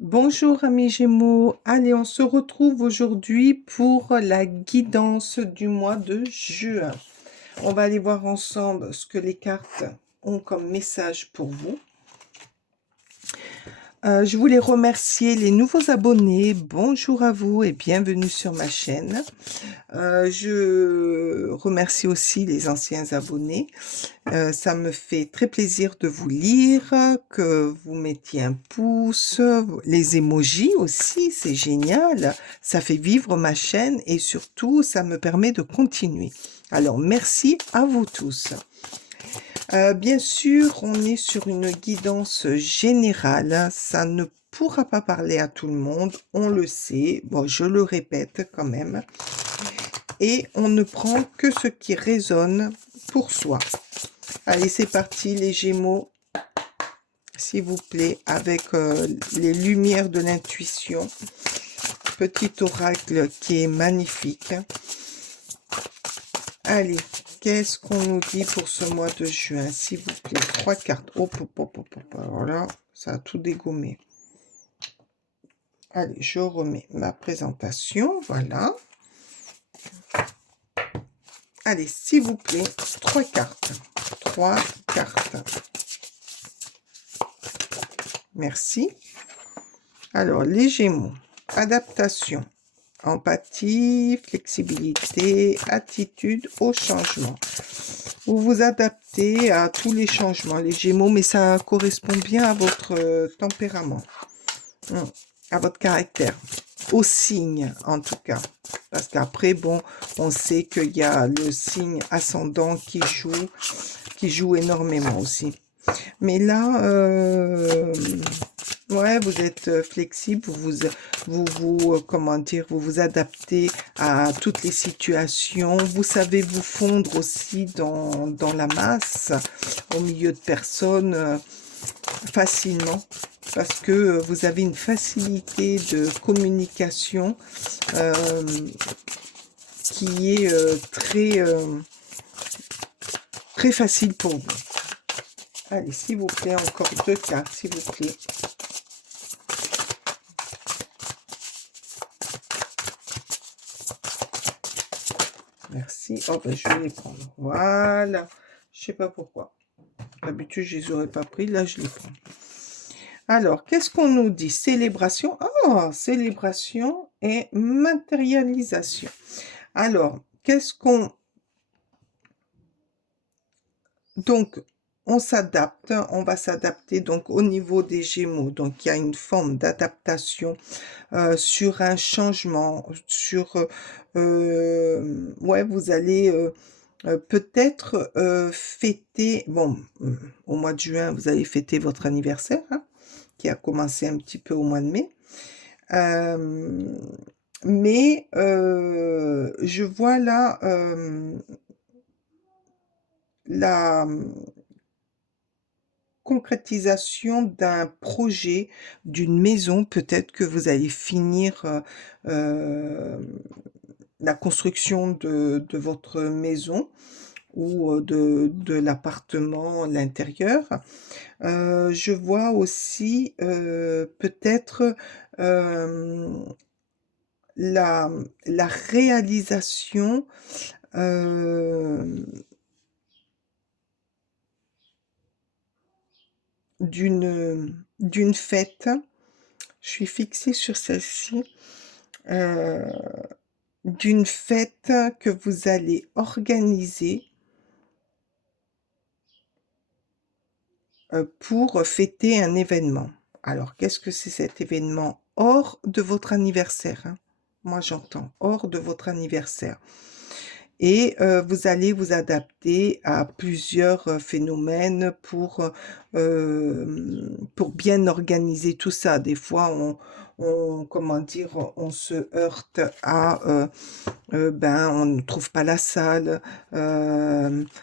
Bonjour amis Gémeaux, allez on se retrouve aujourd'hui pour la guidance du mois de juin. On va aller voir ensemble ce que les cartes ont comme message pour vous. Je voulais remercier les nouveaux abonnés, bonjour à vous et bienvenue sur ma chaîne. Je remercie aussi les anciens abonnés. Ça me fait très plaisir de vous lire, que vous mettiez un pouce, les emojis aussi, c'est génial. Ça fait vivre ma chaîne et surtout, ça me permet de continuer. Alors, merci à vous tous. Bien sûr, on est sur une guidance générale. Ça ne pourra pas parler à tout le monde, on le sait. Bon, je le répète quand même. Et on ne prend que ce qui résonne pour soi. Allez, c'est parti les Gémeaux, s'il vous plaît, avec les lumières de l'intuition. Petit oracle qui est magnifique. Allez, qu'est-ce qu'on nous dit pour ce mois de juin, s'il vous plaît? 3 cartes. Hop, hop, hop, hop, hop. Alors là, ça a tout dégommé. Allez, je remets ma présentation, voilà. Allez, s'il vous plaît, 3 cartes. 3 cartes. Merci. Alors, les Gémeaux, adaptation, empathie, flexibilité, attitude au changement. Vous vous adaptez à tous les changements, les Gémeaux, mais ça correspond bien à votre tempérament, à votre caractère, au signe en tout cas. Parce qu'après, bon, on sait qu'il y a le signe ascendant qui joue énormément aussi. Mais là, ouais, vous êtes flexible, comment dire, vous vous adaptez à toutes les situations. Vous savez vous fondre aussi dans la masse, au milieu de personnes, facilement. Parce que vous avez une facilité de communication qui est très facile pour vous. Allez, s'il vous plaît, encore 2 cartes, s'il vous plaît. Merci. Oh, ben, je vais les prendre. Voilà. Je sais pas pourquoi. D'habitude, je les aurais pas pris. Là, je les prends. Alors, qu'est-ce qu'on nous dit? Célébration. Oh, célébration et matérialisation. Alors, qu'est-ce qu'on... Donc, on s'adapte, on va s'adapter donc au niveau des Gémeaux. Donc, il y a une forme d'adaptation sur un changement, sur... ouais, vous allez peut-être fêter... Bon, au mois de juin, vous allez fêter votre anniversaire, hein, qui a commencé un petit peu au mois de mai. Mais je vois là la concrétisation d'un projet, d'une maison, peut-être que vous allez finir la construction de votre maison ou de l'appartement, l'intérieur. Je vois aussi peut-être la réalisation d'une fête. Je suis fixée sur celle-ci. D'une fête que vous allez organiser pour fêter un événement. Alors, qu'est-ce que c'est cet événement hors de votre anniversaire, hein? Moi, j'entends hors de votre anniversaire. Et vous allez vous adapter à plusieurs phénomènes pour bien organiser tout ça. Des fois, comment dire, on se heurte à, ben, on ne trouve pas la salle,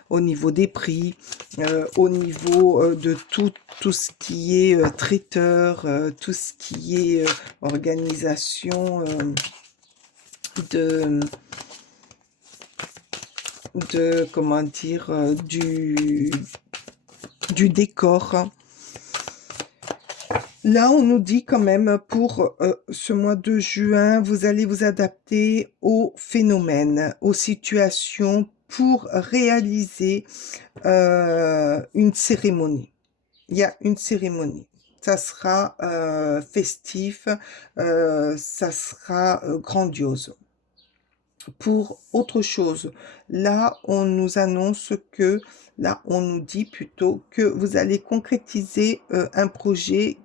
au niveau des prix, au niveau de tout ce qui est traiteur, tout ce qui est organisation comment dire, du décor. Là, on nous dit quand même pour ce mois de juin, vous allez vous adapter aux phénomènes, aux situations pour réaliser une cérémonie. Il y a une cérémonie. Ça sera festif, ça sera grandiose. Pour autre chose, là, on nous annonce que, là, on nous dit plutôt que vous allez concrétiser un projet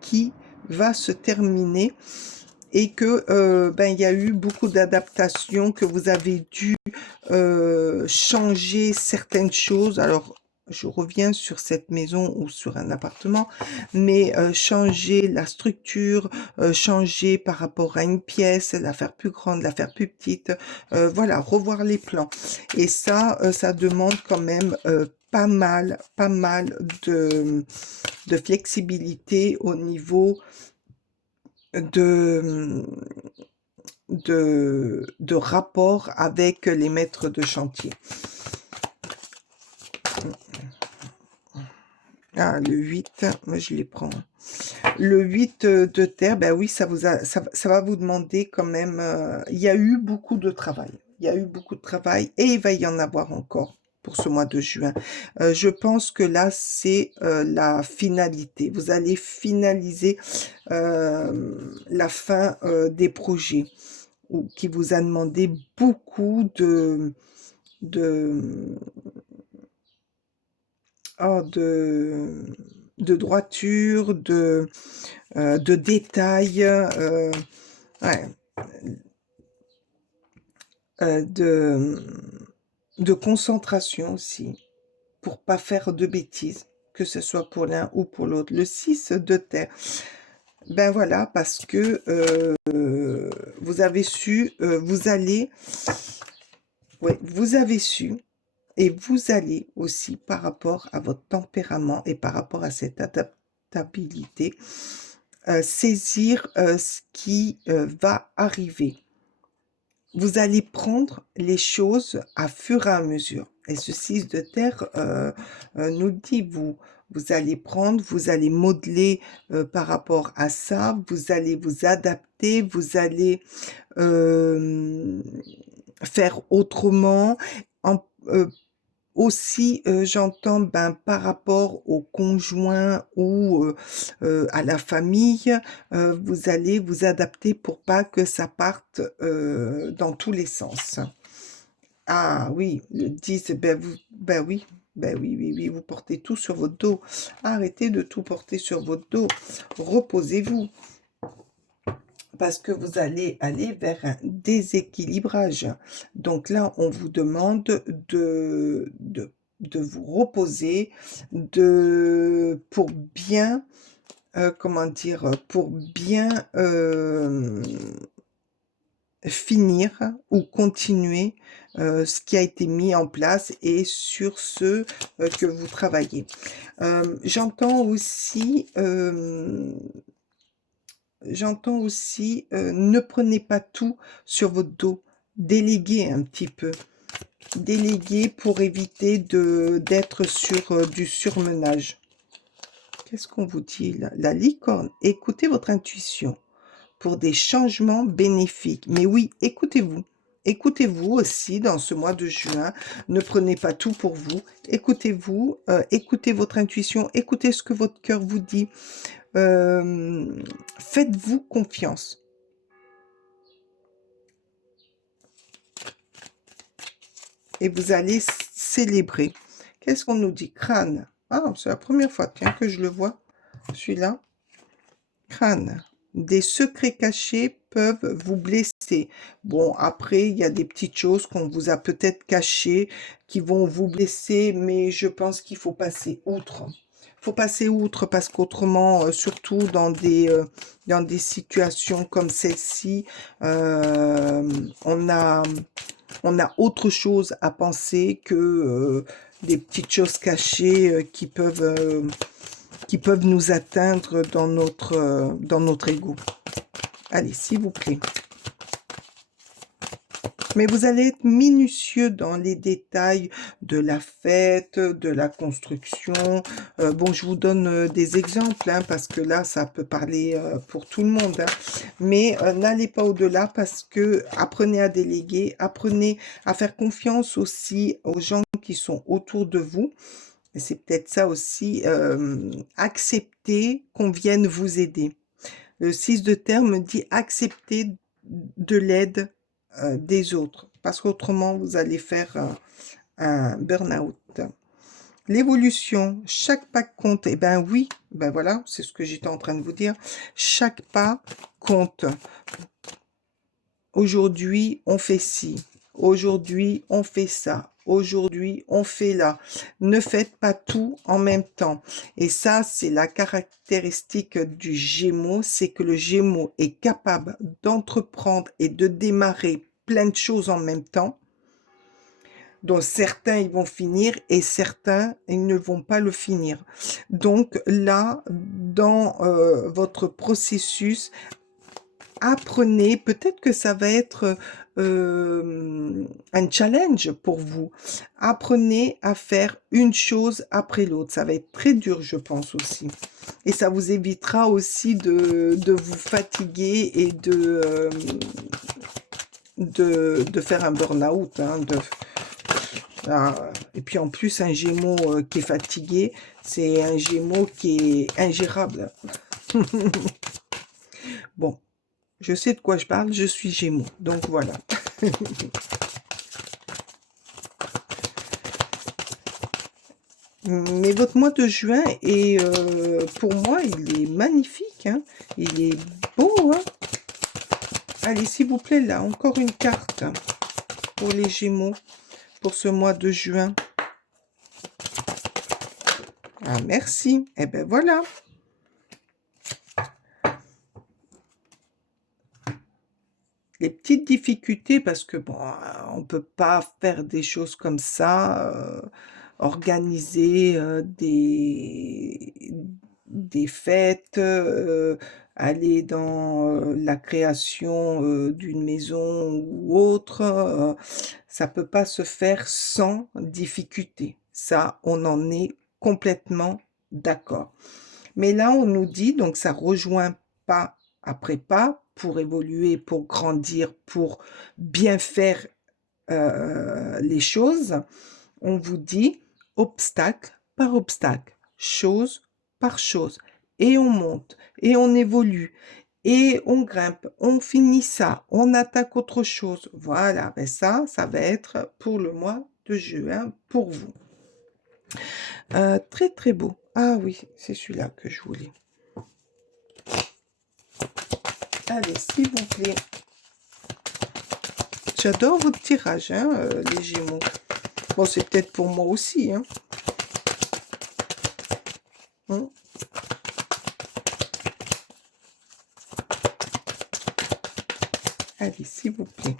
qui va se terminer et que ben, il y a eu beaucoup d'adaptations, que vous avez dû changer certaines choses. Alors, je reviens sur cette maison ou sur un appartement, mais changer la structure, changer par rapport à une pièce, la faire plus grande, la faire plus petite, voilà, revoir les plans. Et ça demande quand même pas mal de flexibilité au niveau de, de rapport avec les maîtres de chantier. Ah, le 8, moi je les prends. Le 8 de terre, ben oui, ça va vous demander quand même, il y a eu beaucoup de travail. Il y a eu beaucoup de travail et il va y en avoir encore pour ce mois de juin. Je pense que là, c'est la finalité. Vous allez finaliser la fin des projets qui vous a demandé beaucoup de, oh, de droiture, de détails, ouais, de, de concentration aussi, pour pas faire de bêtises, que ce soit pour l'un ou pour l'autre. Le 6 de terre, ben voilà, parce que vous avez su, vous allez, ouais, vous avez su, et vous allez aussi, par rapport à votre tempérament et par rapport à cette adaptabilité, saisir ce qui va arriver. Vous allez prendre les choses à fur et à mesure. Et ce 6 de terre nous le dit, vous allez prendre, vous allez modeler par rapport à ça, vous allez vous adapter, vous allez faire autrement. En, aussi, j'entends, ben, par rapport au conjoint ou à la famille, vous allez vous adapter pour pas que ça parte dans tous les sens. Ah oui, le 10, ben oui, oui, vous portez tout sur votre dos. Arrêtez de tout porter sur votre dos. Reposez-vous. Parce que vous allez aller vers un déséquilibrage. Donc là, on vous demande de vous reposer, pour bien, comment dire, pour bien finir ou continuer ce qui a été mis en place et sur ce que vous travaillez. J'entends aussi... ne prenez pas tout sur votre dos. Déléguez un petit peu. Déléguez pour éviter d'être sur du surmenage. Qu'est-ce qu'on vous dit là? La licorne. Écoutez votre intuition pour des changements bénéfiques. Mais oui, écoutez-vous. Écoutez-vous aussi dans ce mois de juin. Ne prenez pas tout pour vous. Écoutez-vous. Écoutez votre intuition. Écoutez ce que votre cœur vous dit. Faites-vous confiance. Et vous allez célébrer. Qu'est-ce qu'on nous dit? Crâne. Ah, c'est la première fois, tiens, que je le vois. Celui-là. Crâne. Des secrets cachés peuvent vous blesser. Bon, après, il y a des petites choses qu'on vous a peut-être cachées qui vont vous blesser, mais je pense qu'il faut passer outre. Il faut passer outre parce qu'autrement, surtout dans des situations comme celle-ci, on a autre chose à penser que des petites choses cachées qui peuvent nous atteindre dans notre, ego. Allez, s'il vous plaît. Mais vous allez être minutieux dans les détails de la fête, de la construction. Bon, je vous donne des exemples, hein, parce que là, ça peut parler pour tout le monde, hein. Mais n'allez pas au-delà parce que apprenez à déléguer, apprenez à faire confiance aussi aux gens qui sont autour de vous. Et c'est peut-être ça aussi, accepter qu'on vienne vous aider. Le 6 de terre me dit accepter de l'aide des autres, parce qu'autrement, vous allez faire un burn-out. L'évolution, chaque pas compte. Eh ben oui, ben voilà, c'est ce que j'étais en train de vous dire. Chaque pas compte. Aujourd'hui, on fait ci. Aujourd'hui, on fait ça. Aujourd'hui, on fait là. Ne faites pas tout en même temps. Et ça, c'est la caractéristique du Gémeaux, c'est que le Gémeaux est capable d'entreprendre et de démarrer plein de choses en même temps. Donc certains, ils vont finir et certains, ils ne vont pas le finir. Donc là, dans votre processus, apprenez, peut-être que ça va être un challenge pour vous. Apprenez à faire une chose après l'autre. Ça va être très dur, je pense aussi. Et ça vous évitera aussi de vous fatiguer et de faire un burn-out. Hein, et puis en plus, un Gémeaux qui est fatigué, c'est un Gémeaux qui est ingérable. Bon. Je sais de quoi je parle, je suis Gémeaux, donc voilà. Mais votre mois de juin, est, pour moi, il est magnifique, hein. Il est beau, hein. Allez, s'il vous plaît, là, encore une carte pour les Gémeaux, pour ce mois de juin. Ah, merci. Eh ben voilà. Les petites difficultés, parce que bon, on peut pas faire des choses comme ça, organiser des fêtes, aller dans la création d'une maison ou autre, ça peut pas se faire sans difficulté. Ça, on en est complètement d'accord. Mais là, on nous dit, donc ça rejoint pas après pas, pour évoluer, pour grandir, pour bien faire les choses. On vous dit obstacle par obstacle, chose par chose. Et on monte, et on évolue, et on grimpe, on finit ça, on attaque autre chose. Voilà, ben ça va être pour le mois de juin pour vous. Très très beau. Ah oui, c'est celui-là que je voulais. Allez, s'il vous plaît. J'adore votre tirage, hein, les Gémeaux. Bon, c'est peut-être pour moi aussi, hein. Allez, s'il vous plaît.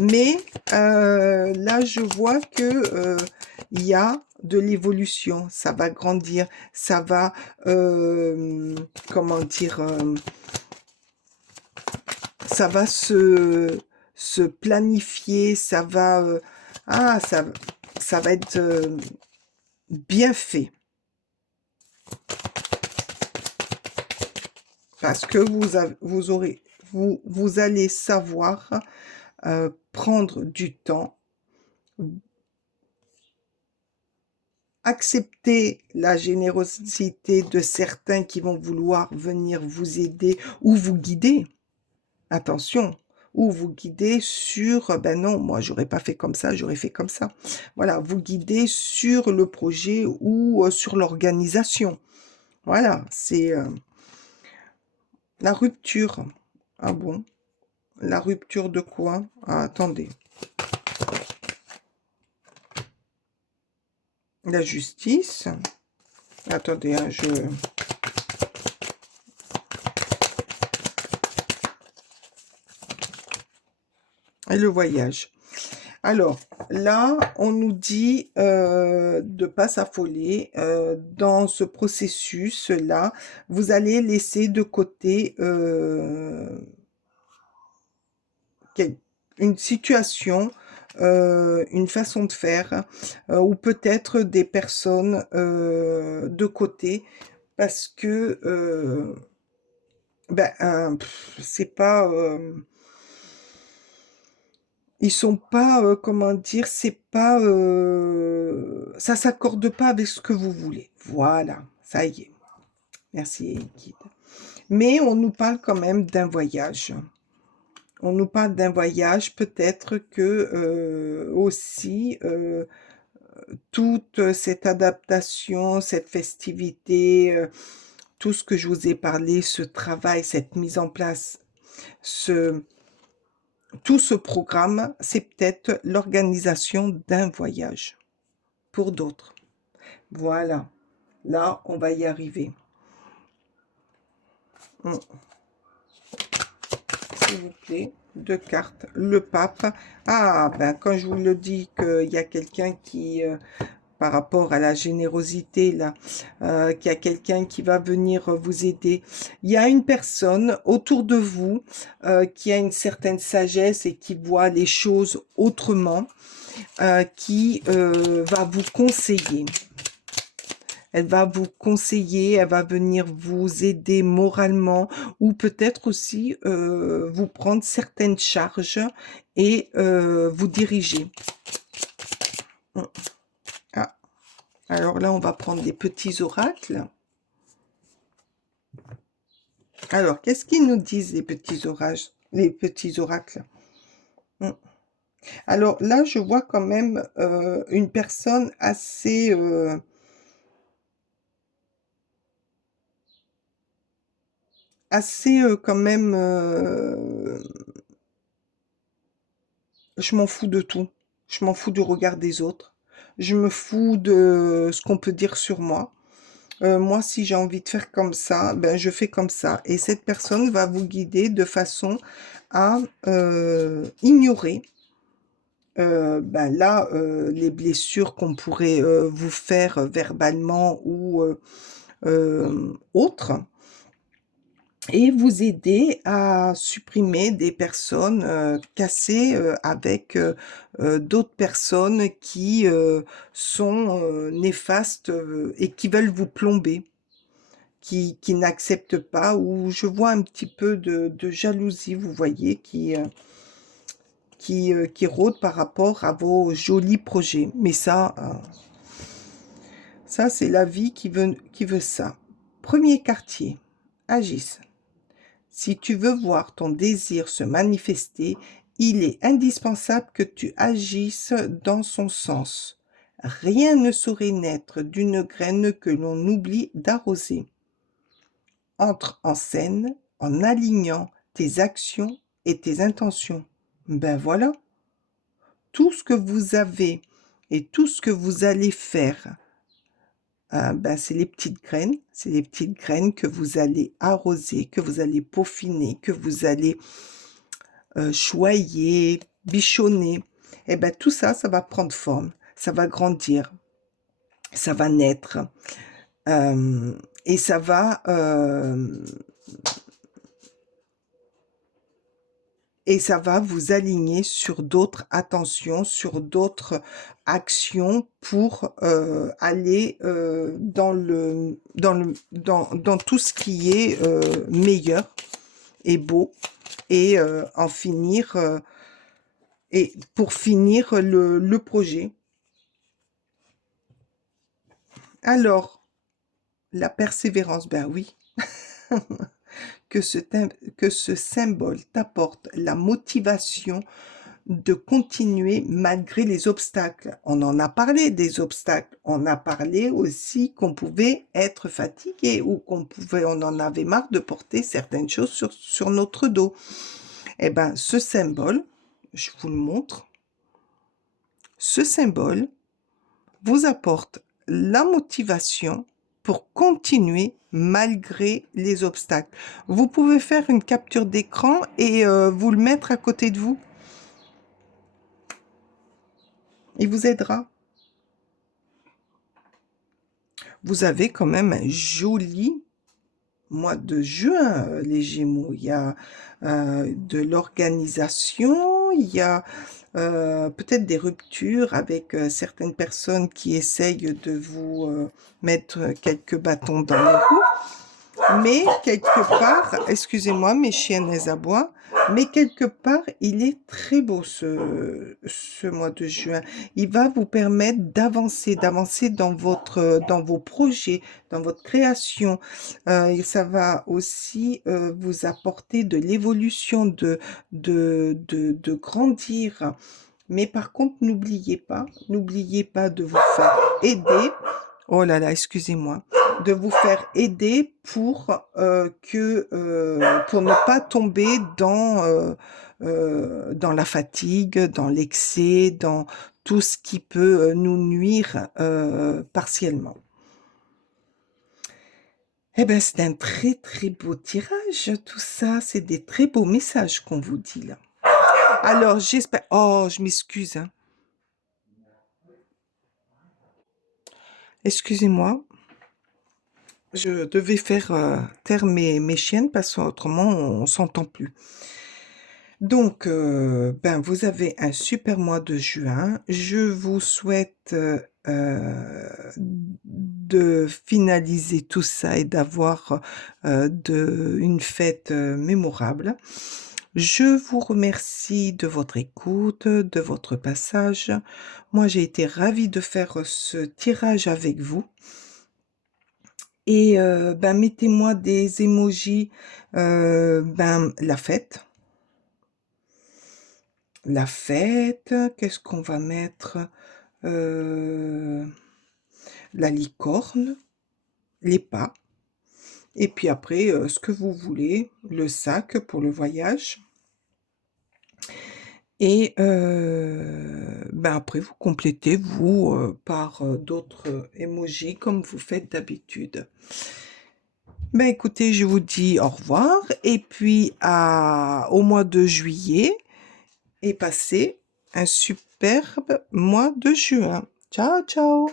Mais là, je vois que il y a de l'évolution. Ça va grandir. Ça va, comment dire, ça va se planifier. Ça va, ça va être bien fait. Parce que vous allez savoir prendre du temps, accepter la générosité de certains qui vont vouloir venir vous aider ou vous guider. Attention, ou vous guider sur, ben non, moi j'aurais pas fait comme ça, j'aurais fait comme ça. Voilà, vous guider sur le projet ou sur l'organisation. Voilà, c'est la rupture. Ah bon? La rupture de quoi? Ah, attendez. La justice. Attendez, hein, Et le voyage. Alors, là, on nous dit de ne pas s'affoler. Dans ce processus-là, vous allez laisser de côté une situation, une façon de faire, ou peut-être des personnes de côté, parce que ben, c'est pas, ils sont pas, comment dire, c'est pas, ça s'accorde pas avec ce que vous voulez. Voilà, ça y est. Merci, guide. Mais on nous parle quand même d'un voyage. On nous parle d'un voyage, peut-être que aussi toute cette adaptation, cette festivité, tout ce que je vous ai parlé, ce travail, cette mise en place, ce, tout ce programme, c'est peut-être l'organisation d'un voyage pour d'autres. Voilà, là, on va y arriver. S'il vous plaît, deux cartes. Le pape. Ah, ben, quand je vous le dis qu'il y a quelqu'un qui, par rapport à la générosité, là, qu'il y a quelqu'un qui va venir vous aider. Il y a une personne autour de vous qui a une certaine sagesse et qui voit les choses autrement, qui va vous conseiller. Elle va vous conseiller, elle va venir vous aider moralement ou peut-être aussi vous prendre certaines charges et vous diriger. Ah. Alors là, on va prendre des petits oracles. Alors, qu'est-ce qu'ils nous disent les petits orages, les petits oracles? Alors là, je vois quand même une personne assez... quand même, je m'en fous de tout. Je m'en fous du regard des autres. Je me fous de ce qu'on peut dire sur moi. Moi, si j'ai envie de faire comme ça, ben, je fais comme ça. Et cette personne va vous guider de façon à ignorer ben là, les blessures qu'on pourrait vous faire verbalement ou autres, et vous aider à supprimer des personnes cassées avec d'autres personnes qui sont néfastes et qui veulent vous plomber, qui n'acceptent pas, ou je vois un petit peu de jalousie, vous voyez, qui rôde par rapport à vos jolis projets. Mais ça c'est la vie qui veut ça. Premier quartier, agisse. Si tu veux voir ton désir se manifester, il est indispensable que tu agisses dans son sens. Rien ne saurait naître d'une graine que l'on oublie d'arroser. Entre en scène en alignant tes actions et tes intentions. Ben voilà, tout ce que vous avez et tout ce que vous allez faire, ben c'est les petites graines, c'est les petites graines que vous allez arroser, que vous allez peaufiner, que vous allez choyer, bichonner. Et ben tout ça, ça va prendre forme, ça va grandir, ça va naître, et ça va vous aligner sur d'autres attentions, sur d'autres actions pour aller dans tout ce qui est meilleur et beau, et en finir, et pour finir le projet. Alors, la persévérance, ben oui. que ce symbole t'apporte la motivation de continuer malgré les obstacles. On en a parlé des obstacles. On a parlé aussi qu'on pouvait être fatigué ou on en avait marre de porter certaines choses sur notre dos. Eh bien, ce symbole, je vous le montre, ce symbole vous apporte la motivation pour continuer malgré les obstacles. Vous pouvez faire une capture d'écran et vous le mettre à côté de vous. Il vous aidera. Vous avez quand même un joli mois de juin, les Gémeaux. Il y a de l'organisation, il y a peut-être des ruptures avec certaines personnes qui essayent de vous mettre quelques bâtons dans les roues. Mais quelque part, excusez-moi, mes chiennes elles aboient, mais quelque part, il est très beau ce mois de juin. Il va vous permettre d'avancer dans vos projets, dans votre création. Et ça va aussi vous apporter de l'évolution, de grandir. Mais par contre, n'oubliez pas de vous faire aider. Oh là là, excusez-moi, de vous faire aider pour ne pas tomber dans la fatigue, dans l'excès, dans tout ce qui peut nous nuire partiellement. Eh bien, c'est un très très beau tirage, tout ça. C'est des très beaux messages qu'on vous dit là. Alors, j'espère... Oh, je m'excuse, hein. Excusez-moi. Je devais faire taire mes chiennes parce qu'autrement, on s'entend plus. Donc, ben, vous avez un super mois de juin. Je vous souhaite de finaliser tout ça et d'avoir une fête mémorable. Je vous remercie de votre écoute, de votre passage. Moi, j'ai été ravie de faire ce tirage avec vous. Et ben, mettez-moi des emojis, ben, la fête. La fête, qu'est-ce qu'on va mettre? Euh, la licorne, les pas. Et puis après, ce que vous voulez, le sac pour le voyage. Et ben après, vous complétez, vous, par d'autres emojis comme vous faites d'habitude. Ben écoutez, je vous dis au revoir et puis au mois de juillet et passez un superbe mois de juin. Ciao, ciao!